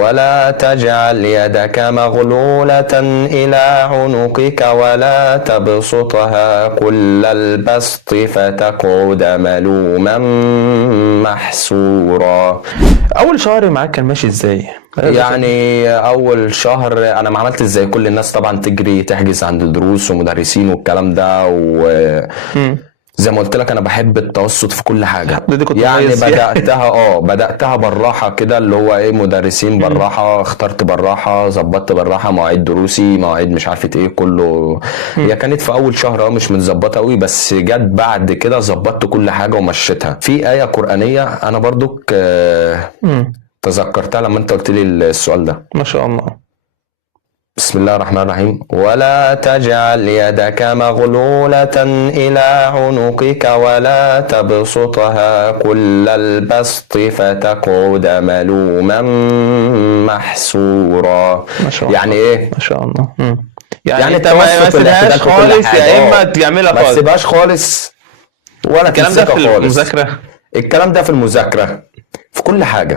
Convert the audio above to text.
ولا تجعل يدك مغلولة إلى عنقك ولا تبسطها كل البسط فتقعد ملوما محسورا. اول شهر معاك كان ماشي ازاي؟ يعني اول شهر انا ما عملت زي كل الناس طبعا، تجري تحجز عند دروس ومدرسين والكلام ده، وزي ما قلت لك انا بحب التوسط في كل حاجه. دي كنت يعني مميز فيها. بداتها بالراحه كده، اللي هو ايه، مدرسين بالراحه، اخترت بالراحه، ظبطت بالراحه مواعيد دروسي، مواعيد مش عارفه ايه كله. هي كانت في اول شهر مش متظبطه قوي، بس جت بعد كده ظبطت كل حاجه ومشيتها. في ايه قرانيه انا برضك تذكرتها لما انت قلت لي السؤال ده. ما شاء الله. بسم الله الرحمن الرحيم. ولا تجعل يدك مغلولة إلى عنقك ولا تبسطها كل البسط فتقعد ملوما محسورا. ما شاء يعني الله. ايه؟ ما شاء الله. يعني انت ما التوسط تسيبهاش والاعتدال في كل خالص حاجة. يا اما تعملها ما خالص. تسيبهاش خالص ولا الكلام ده تمسكها في خالص. المذاكره. الكلام ده في المذاكرة، في كل حاجة.